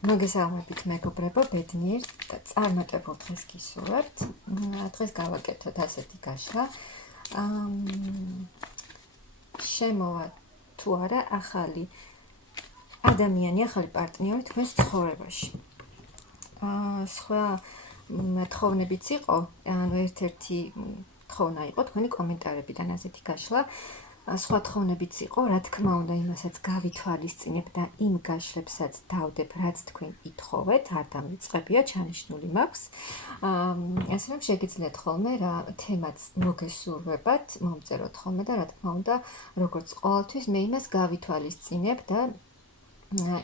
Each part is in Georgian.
მოგესალმებით მეგობრებო, ბედნიერ და წარმატებულ დღეს გისურვებთ. დღეს გავაკეთოთ ასეთი გაშლა. შემოვა თუ არა ახალი ადამიანი, ახალი პარტნიორი თქვენს ცხოვრებაში. სხვა თხოვნებიც იყო, ანუ ერთ-ერთი თხოვნა იყო თქვენი კომენტარებიდან ასეთი გაშლა. სხვა თხოვნებიც იყო, რა თქმა უნდა, იმასაც გავითვალისწინებ და იმ გაშლებსაც დავდებ, რაც თქვენ ითხოვეთ, არ დამიწყებია, ჩანიშნული მაქვს. ასე რომ შეგიძლიათ ხოლმე რა თემაც მოგესურვებათ, მომწეროთ ხოლმე და რა თქმა უნდა, როგორც ყოველთვის მე იმას გავითვალისწინებ და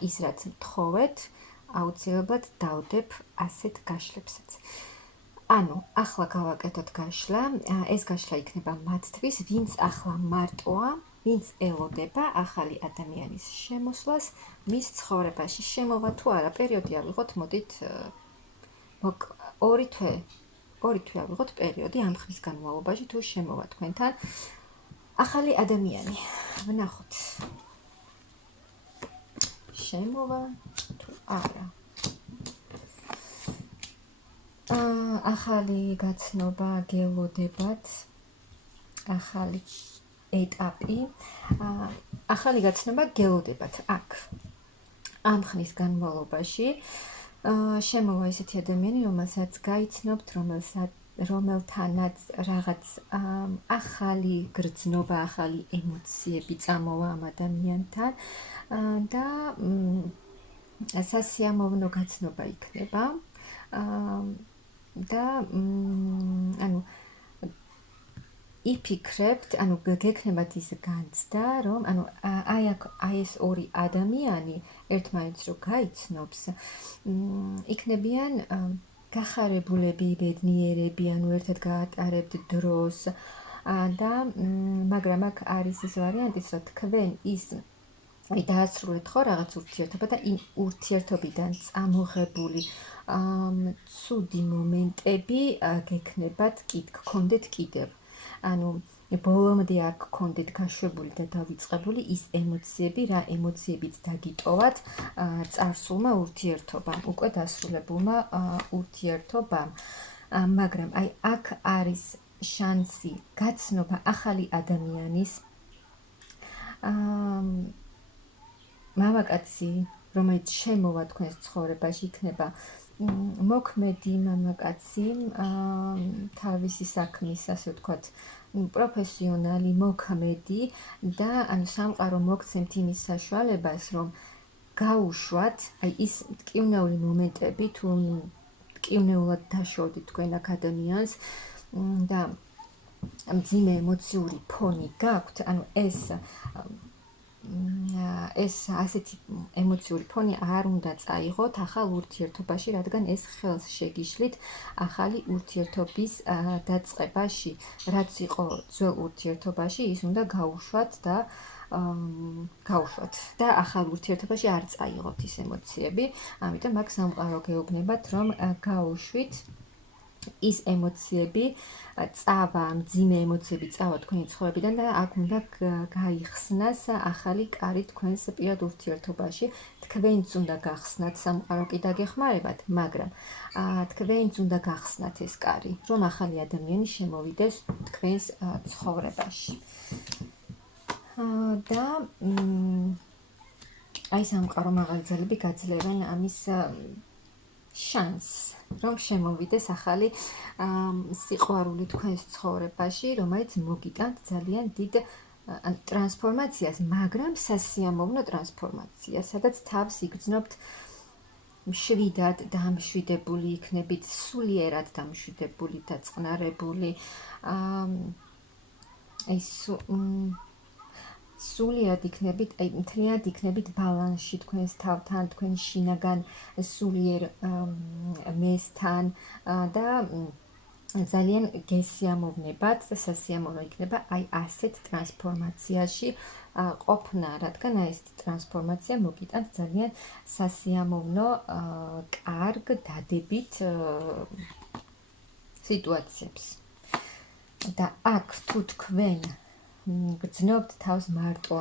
ის რაც მთხოვეთ, აუცილებლად დავდებ ასეთ გაშლებსაც. ანუ, ახლა გავაკეთოთ გაშლა. ეს გაშლა იქნება მათთვის, ვინც ახლა მარტოა, ვინც ელოდება ახალი ადამიანის შემოსვლას მის ცხოვრებაში. შემოვა თუ არა, პერიოდი ავიღოთ, მოდით 2 თვე ავიღოთ პერიოდი ამ ხნის განმავლობაში თუ შემოვა თქვენთან ახალი ადამიანი. ვნახოთ. შემოვა თუ არა. ახალი გაცნობა გელოდებათ, ახალი ეტაპი, ახალი გაცნობა გელოდებათ აქ. ამ ხნის განმავლობაში შემოვა ისეთი ადამიანი, რომელსაც გაიცნობთ, რომელთანაც რაღაც ახალი გრძნობა, ახალი ემოციები წამოვა ამ ადამიანთან და სასიამოვნო გაცნობა იქნება. და ანუ იფიქრებთ, ანუ გექნებათ ის განცდა, რომ ანუ აი ეს ორი ადამიანი ერთმანეთს რო გაიცნობს, იქნებიან გახარებულები, ბედნიერები, ანუ ერთად გაატარებთ დროს და მაგრამ აქ არის ის ვარიანტიც, რომ თქვენ ის დაასრულეთ ხო რაღაც ურთიერთობა და იმ ურთიერთობიდან წამოღებული ცუდი მომენტები გექნებათ, გქონდეთ კიდევ. ანუ ბოლომდე აქ გქონდეთ გაშვებული და დავიწყებული ის ემოციები, რა ემოციებიც დაგიტოვათ წარსულმა ურთიერთობამ, უკვე დასრულებულმა ურთიერთობამ. მაგრამ აი აქ არის შანსი გაცნობა ახალი ადამიანის მამაკაცი, რომელიც შემოვა თქვენს ცხოვრებაში, იქნება მოქმედი მამაკაცი, თავისი საქმის, ასე ვთქვათ, პროფესიონალი, მოქმედი და ანუ სამყარო მოგცემთ იმის საშუალებას, რომ გაუშვათ აი ის მტკივნეული მომენტები, თუ მტკივნეულად დაშორდით თქვენ აქ ადამიანს და მძიმე ემოციური ფონი გაქვთ, ანუ ეს ასეთი ემოციური ფონი არ უნდა წაიღოთ ახალ ურთიერთობაში, რადგან ეს ხელს შეგიშლით ახალი ურთიერთობის დაწყებაში. რაც იყო ძველ ურთიერთობაში, ის უნდა გაუშვათ და ახალ ურთიერთობაში არ წაიღოთ ის ემოციები. ამიტომ აქ სამყარო გეუბნებათ, რომ გაუშვით ის ემოციები, მძიმე ემოციები წავა თქვენი ცხოვრებიდან და აქ უნდა გაიხსნას ახალი კარი თქვენს პირად ურთიერთობაში. თქვენც უნდა გახსნათ, სამყარო კი დაგეხმარებათ, მაგრამ თქვენც უნდა გახსნათ ეს კარი, რომ ახალი ადამიანი შემოვიდეს თქვენს ცხოვრებაში. და აი სამყარო მაღალი ძალები გაძლევენ ამის შანსს, რომ შემოვიდეს ახალი სიყვარული თქვენს ცხოვრებაში, რომელიც მოგიტანთ ძალიან დიდ ტრანსფორმაციას, მაგრამ სასიამოვნო ტრანსფორმაციას, სადაც თავს იგრძნობთ მშვიდად დამშვიდებული იქნებით, სულიერად დამშვიდებული, დაწყნარებული, სულიად იქნებით, მთლიანად იქნებით ბალანსში თქვენს თავთან, თქვენ შინაგან სულიერ მესთან და ძალიან გესიამოვნებათ და სასიამოვნო იქნება აი ასეთ ტრანსფორმაციაში ყოფნა, რადგან აი ეს ტრანსფორმაცია მოგიტანთ ძალიან სასიამოვნო, კარგ დადებით სიტუაციებს. და აქ თუ თქვენ გძნობთ თავს მარტო,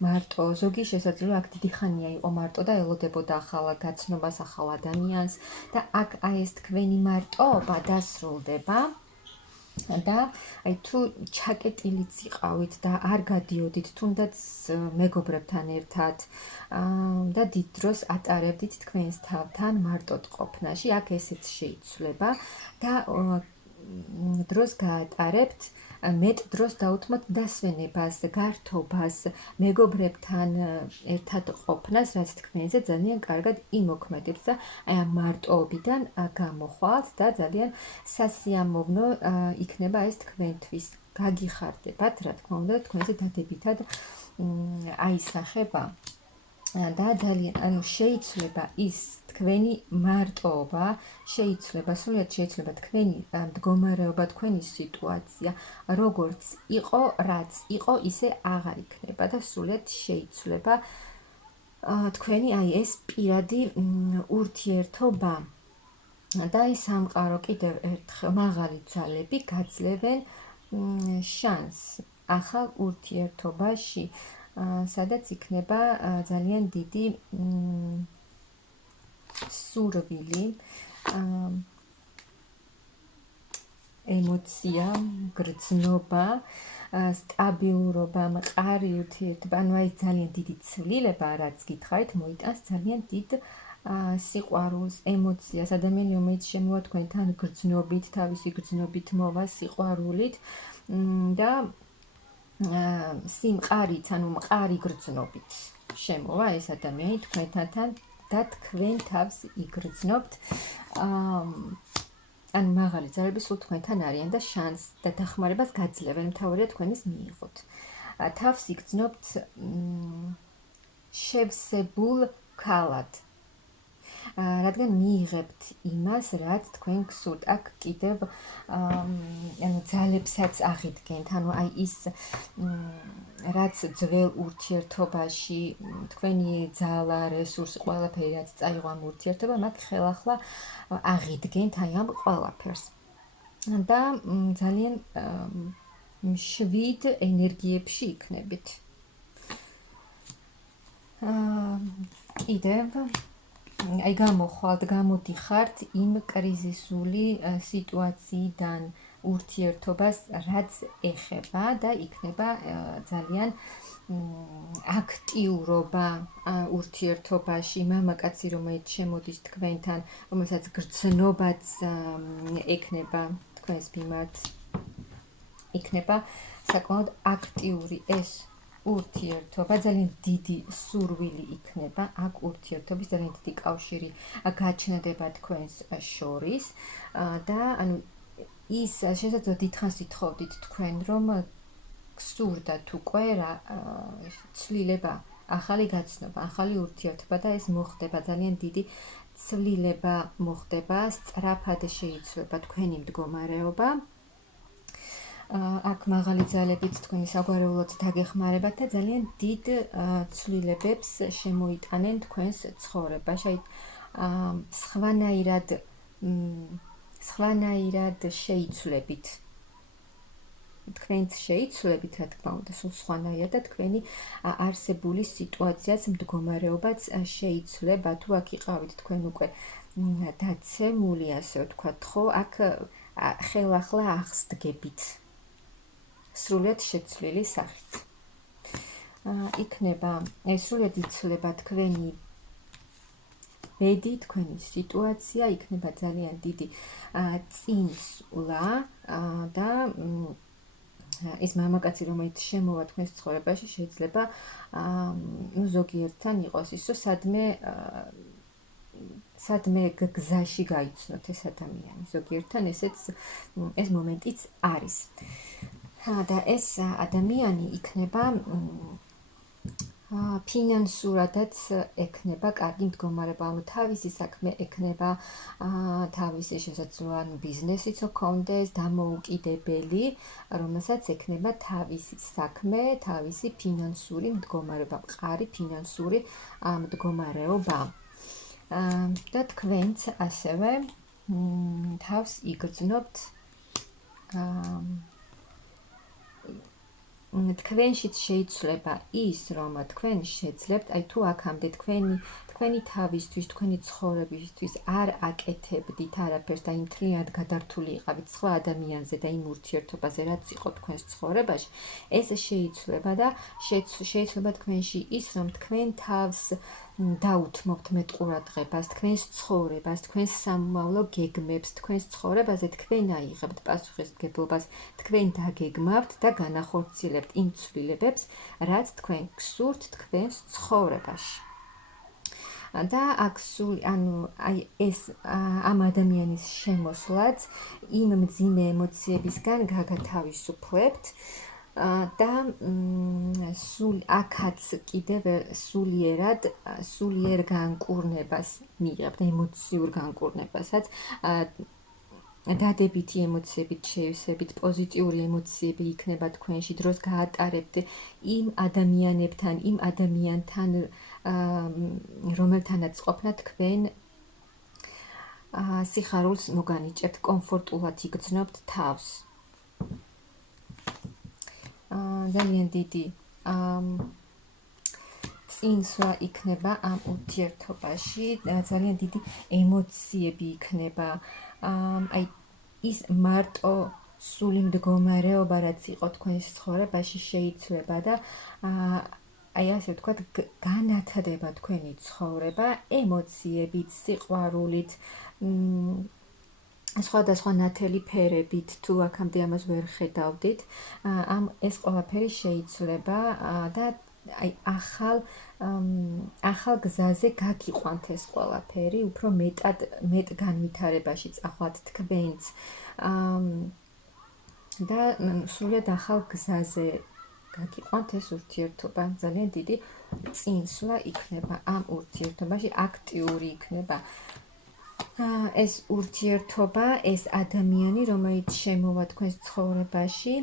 მარტო, ზოგი შესაძლოა აქ დიდი ხანია იყო მარტო და ელოდებოდა ახალ გაცნობას, ახალ ადამიანს და აქ აი ეს თქვენი მარტოობა დასრულდება და აი თუ ჩაკეტილიც იყავით და არ გადიოდით თუნდაც მეგობრებთან ერთად და დიდ დროს ატარებდით თქვენს თავთან მარტოდ ყოფნაში, აქ ესეც შეიცვლება და დროს გაატარებთ მეტ დროს დაუთმოთ დასვენებას, გართობას, მეგობრებთან ერთად ყოფნას, რაც თქვენზე ძალიან კარგად იმოქმედებს და აი ამ მარტოობიდან გამოხვალთ და ძალიან სასიამოვნო იქნება ეს თქვენთვის. გაგიხარდებათ, რა თქმა უნდა, თქვენზე დადებითად აისახება. და ძალიან შეიცვლება ის თქვენი მარტოობა, სრულიად შეიცვლება თქვენი მდგომარეობა, თქვენი სიტუაცია, როგორც იყო, რაც იყო, ისე აღარ იქნება და სრულიად შეიცვლება თქვენი აი ეს პირადი ურთიერთობა. და ის სამყარო კიდევ ერთხელ მაღალი ძალები გაძლევენ შანსს ახალ ურთიერთობაში. სადაც იქნება ძალიან დიდი სურვილი, ემოცია, გრძნობა, სტაბილურობა, მყარი ურთიერთობა, ანუ აი ძალიან დიდი ცვლილება, რაც გითხარით, მოიტანს ძალიან დიდ სიყვარულს, ემოციას, ადამიანი რომელიც შემოვა თქვენთან გრძნობით, თავისი გრძნობით მოვა სიყვარულით და სიმყარით, ანუ მყარი გრძნობით შემოვა ეს ადამიანი თქვენთან და თქვენ თავს იგრძნობთ. ანუ მაღალი ძალები სულ თქვენთან არიან და შანსს და დახმარებას გაძლევენ, მთავარია თქვენის მიიღოთ. თავს იგრძნობთ შევსებულ ქალად. რადგან მიიღებთ იმას, რაც თქვენ გსურთ. აქ კიდევ ძალებსაც აღიდგენთ, ანუ აი ის რაც ძველ ურთიერთობაში თქვენი ძალა, რესურსი, ყველაფერი რაც წაიღო ამ ურთიერთობამ, აქ ხელახლა აღიდგენთ აი ამ ყველაფერს. და ძალიან მშვიდ ენერგიებში იქნებით. კიდევ აი გამოხვალთ, გამოდიხართ იმ კრიზისული სიტუაციიდან ურთიერთობას, რაც ეხება და იქნება ძალიან აქტიურობა ურთიერთობაში, მამაკაცი რომელიც შემოდის თქვენთან, რომელსაც გრძნობაც ექნება თქვენს მიმართ, იქნება საკმაოდ აქტიური ეს ურთიერთობა, ძალიან დიდი სურვილი იქნება აქ ურთიერთობის, ძალიან დიდი კავშირი გაჩნდება თქვენს შორის და ანუ ის შესაძლოა დიდხანს ითხოვდით თქვენ, რომ გსურდათ უკვე რა ცვლილება, ახალი გაცნობა, ახალი ურთიერთობა და ეს მოხდება, ძალიან დიდი ცვლილება მოხდება, სწრაფად შეიცვლება თქვენი მდგომარეობა. აქ მაღალი ძალებიც თქვენი საგვარეულოდ დაგეხმარებათ და ძალიან დიდ ცვლილებებს შემოიტანენ თქვენს ცხოვრებაში. სხვანაირად შეიცვლებით. თქვენც შეიცვლებით, რა თქმა უნდა, სულ სხვანაირად და თქვენი არსებული სიტუაციაც, მდგომარეობაც შეიცვლება. თუ აქ იყავით თქვენ უკვე დაცემული, ასე ვთქვათ, ხო, აქ ხელახლა აღსდგებით. სრულიად შეცვლილი სახით. იქნება სრულიად იცვლება თქვენი ბედი, თქვენი სიტუაცია, იქნება ძალიან დიდი წინსვლა და ის მამაკაცი, რომელიც შემოვა თქვენს ცხოვრებაში, შეიძლება ზოგიერთთან იყოს ის, რომ სადმე გზაში გაიცნოთ ეს ადამიანი. ზოგიერთთან ეს მომენტიც არის. და ეს ადამიანი იქნება ფინანსურადაც ექნება კარგი მდგომარეობა, ანუ თავისი საქმე ექნება, თავისი შესაძლოა ბიზნესიც ჰქონდეს, დამოუკიდებელი, რომელსაც ექნება თავისი საქმე, თავისი ფინანსური მდგომარეობა, მყარი ფინანსური მდგომარეობა. და თქვენც ასევე თავს იგრძნობთ თქვენშიც შეიცვლება ის, რომ თქვენ შეძლებთ, აი თუ აქამდე თქვენი თავისთვის, თქვენი ცხოვრებისთვის არ აკეთებდით არაფერს და იმ მთლიანად გადართული იყავით სხვა ადამიანზე და იმ ურთიერთობაზე, რაც იყო თქვენს ცხოვრებაში, ეს შეიცვლება და შეიცვლება თქვენში ის, რომ თქვენ თავს დაუთმობთ მეტყურადღებას, თქვენს ცხოვრებას, თქვენს სამომავლო გეგმებს, თქვენს ცხოვრებაზე თქვენ აიღებთ პასუხისმგებლობას, თქვენ დაგეგმავთ და განახორციელებთ იმ ცვლილებებს, რაც თქვენ გსურთ თქვენს ცხოვრებაში. და აქ ეს ამ ადამიანის შემოსვლაც იმ მძიმე ემოციებისგან გაგათავისუფლებთ და აქაც კიდევ სულიერ განკურნებას მიიღებთ, ემოციურ განკურნებასაც, დადებითი ემოციებით შევსებით, პოზიტიური ემოციები იქნება თქვენში, დროს გაატარებთ იმ ადამიანებთან, იმ ადამიანთან, რომელთანაც ყოფნა თქვენ სიხარულს მოგანიჭებთ, კომფორტულად იგრძნობთ თავს. ძალიან დიდი წინსვლა იქნება ამ ურთიერთობაში, ძალიან დიდი ემოციები იქნება, აი ის მარტო სული მდგომარეობა, რაც იყო თქვენს ცხოვრებაში, შეიცვლება და აი ასე ვთქვათ, განათდება თქვენი ცხოვრება ემოციებით, სიყვარულით, სხვადასხვა ნათელი ფერებით, თუ აქამდე ამას ვერ ხედავდით, ეს ყველაფერი შეიცვლება და აი ახალ გზაზე გაგიყვანთ ეს ყველაფერი, უფრო მეტ განვითარებაში წახვათ თქვენც და სრულიად ახალ გზაზე გაგიყვანთ ეს ურთიერთობა. ძალიან დიდი წინსვლა იქნება ამ ურთიერთობაში, აქტიური იქნება ეს ურთიერთობა, ეს ადამიანი, რომელიც შემოვა თქვენს ცხოვრებაში,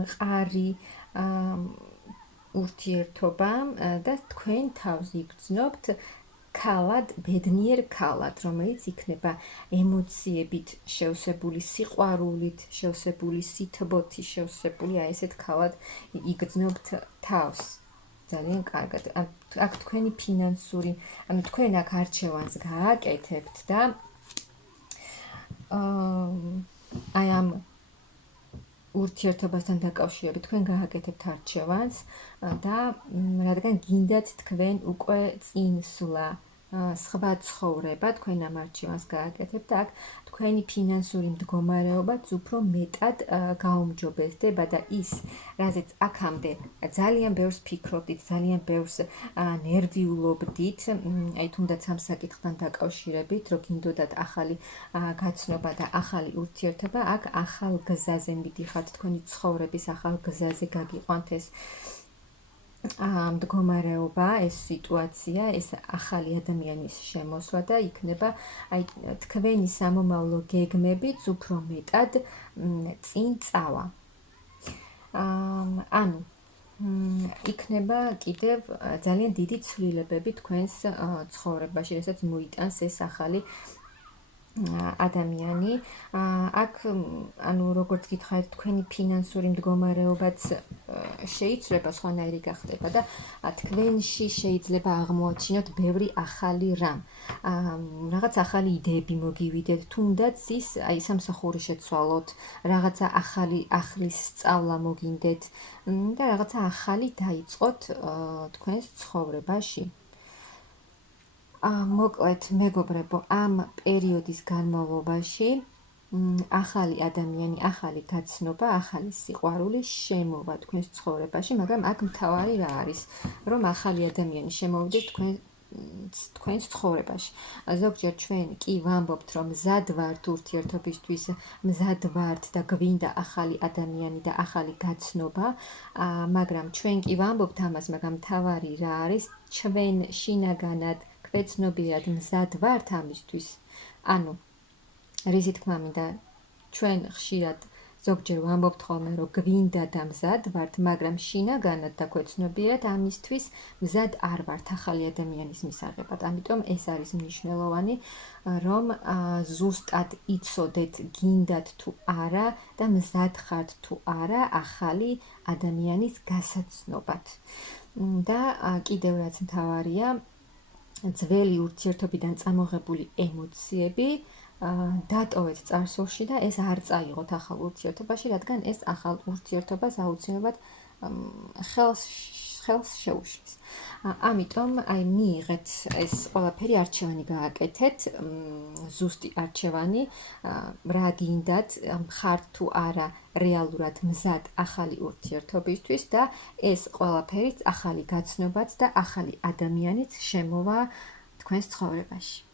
მყარი ურთიერთობა და თქვენ თავს იგრძნობთ ქალად, ბედნიერ ქალად, რომელიც იქნება ემოციებით შევსებული, სიყვარულით შევსებული, სითბოთი შევსებული, აი ესეთ ქალად იგრძნობთ თავს. ძალიან კარგად. აქ თქვენი ფინანსური, ანუ თქვენ აქ არჩევანს გააკეთებთ და აი ამ ურთიერთობასთან დაკავშირებით თქვენ გააკეთებთ არჩევანს და რადგან გინდათ თქვენ უკვე წინსვლა, სხვა ცხოვრება, თქვენ ამ არჩევანს გააკეთებთ და აქ თქვენი ფინანსური მდგომარეობაც უფრო მეტად გაუმჯობესდება და ის, რაზეც აქამდე ძალიან ბევრს ფიქრობდით, ძალიან ბევრს ნერვიულობდით, აი თუნდაც ამ საკითხთან დაკავშირებით, რომ გინდოდათ ახალი გაცნობა და ახალი ურთიერთობა, აქ ახალ გზაზე მიდიხართ, თქვენი ცხოვრების ახალ გზაზე გაგიყვანთ ეს მდგომარეობა, ეს სიტუაცია, ეს ახალი ადამიანის შემოსვლა და იქნება აი თქვენი სამომავლო გეგმებიც უფრო მეტად წინ წავა. ანუ იქნება კიდევ ძალიან დიდი ცვლილებები თქვენს ცხოვრებაში, რასაც მოიტანს ეს ახალი ადამიანი. აქ ანუ როგორც გითხარით, თქვენი ფინანსური მდგომარეობაც შეიცვლება, სხვანაირი გახდება და თქვენში შეიძლება აღმოაჩინოთ ბევრი ახალი რამ. რაღაც ახალი იდეები მოგივიდეთ, თუნდაც ის აი სამსახური შეცვალოთ, რაღაცა ახლის სწავლა მოგინდეთ და რაღაცა ახალი დაიწყოთ თქვენს ცხოვრებაში. მოკლედ, მეგობრებო, ამ პერიოდის განმავლობაში ახალი ადამიანი, ახალი გაცნობა, ახალი სიყვარული შემოვა თქვენს ცხოვრებაში, მაგრამ აქ მთავარი რა არის, რომ ახალი ადამიანი შემოვიდეს თქვენს ცხოვრებაში. ზოგჯერ ჩვენ კი ვამბობთ, რომ მზად ვართ ურთიერთობისთვის, მზად ვართ და გვინდა ახალი ადამიანი და ახალი გაცნობა, მაგრამ ჩვენ კი ვამბობთ ამას, მაგრამ მთავარი რა არის, ჩვენ შინაგანად ქვეცნობიერად მზად ვართ ამისთვის. ანუ რისი თქმა მინდა, ჩვენ ხშირად ზოგჯერ ვამბობთ ხოლმე, რომ გვინდა და მზად ვართ, მაგრამ შინაგანად და გვეცნობიერად ამისთვის მზად არ ვართ ახალი ადამიანის მისაღებად. ამიტომ ეს არის მნიშვნელოვანი, რომ ზუსტად იცოდეთ გინდათ თუ არა და მზად ხართ თუ არა ახალი ადამიანის გასაცნობად. და კიდევ რაც მთავარია, ძველი ურთიერთობიდან წამოღებული ემოციები დატოვეთ წარსულში და ეს არ წაიღოთ ახალ ურთიერთობაში, რადგან ეს ახალ ურთიერთობას აუცილებლად ხელს შეუშლის. ამიტომ მიიღეთ ეს ყველაფერი, არჩევანი გააკეთეთ, ზუსტი არჩევანი, რა გინდათ, ხართ თუ არა რეალურად მზად ახალი ურთიერთობისთვის და ეს ყველაფერიც ახალი გაცნობაც და ახალი ადამიანიც შემოვა თქვენს ცხოვრებაში.